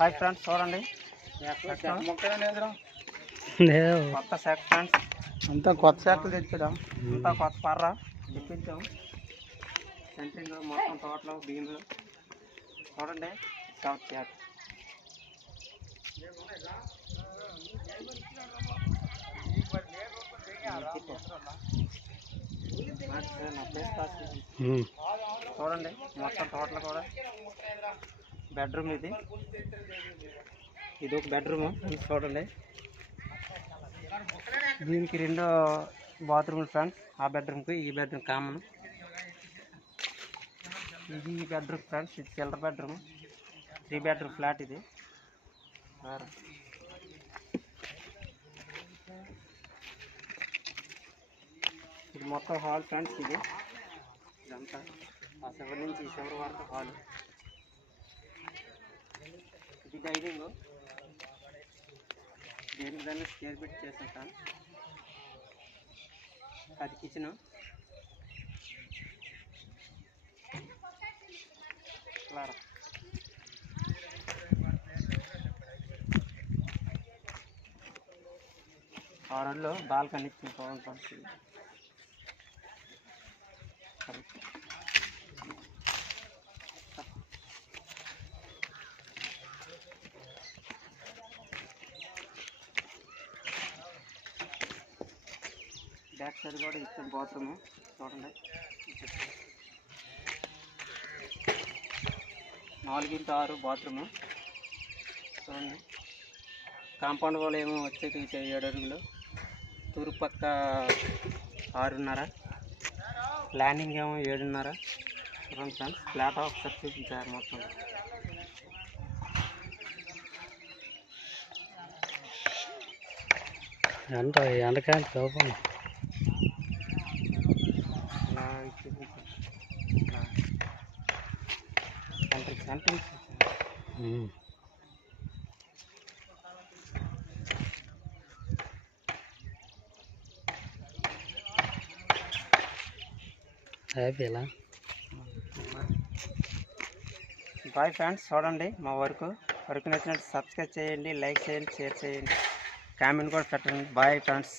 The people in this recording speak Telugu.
హాయ్ ఫ్రెండ్స్, చూడండి కొత్త సెట్ ఫ్రెండ్స్. అంతా కొత్త సెట్లు తెచ్చాం. అంతా కొత్త పర్ర తెప్పించాం. సెంట్రింగ్ మొత్తం తోటలో భీములు చూడండి. షాప్ చేయాలి చూడండి. మొత్తం తోటలో కూడా బెడ్రూమ్ ఇది ఒక బెడ్రూమ్ చూడండి. దీనికి 2 బాత్రూమ్లు ఫ్రెండ్స్. ఆ బెడ్రూమ్కి ఈ బెడ్రూమ్ కామన్. ఇది ఈ బెడ్రూమ్ ఫ్రెండ్స్. ఇది చిల్డ్రన్ బెడ్రూమ్. 3 బెడ్రూమ్ ఫ్లాట్ ఇది. ఇది మొత్తం హాల్ ఫ్రెండ్స్. ఇదంతా ఆ చివరి నుంచి ఈ చివరి వరకు హాల్. ఇది డైనింగ్. దేనికి దాన్ని స్కేర్ పెట్టి చేసాం ఫ్రెండ్స్. అది కిచెన్. ఆ రోజుల్లో బాల్కనీ ఇచ్చింది చూడండి ఫ్రెండ్స్. బ్యాక్ సైడ్ కూడా ఇచ్చిన బాత్రూమ్ చూడండి. 4x6 బాత్రూము చూడండి. కాంపౌండ్ వాళ్ళు ఏమో వచ్చేకి 7 అడుగులు. తూర్పు పక్క 6.5. ల్యాండింగ్ ఏమో 7.5. చూడండి ఫ్రెండ్స్. ఫ్లాట్ ఒకసారి చూపించారు మొత్తం. ఎండకాంతి కావు సెంట్రింగ్ హ్యాపీలా. బాయ్ ఫ్రెండ్స్, చూడండి మా వర్క్ నచ్చినట్టు సబ్స్క్రైబ్ చేయండి, లైక్ చేయండి, షేర్ చేయండి, కామెంట్ కూడా పెట్టండి. Bye friends.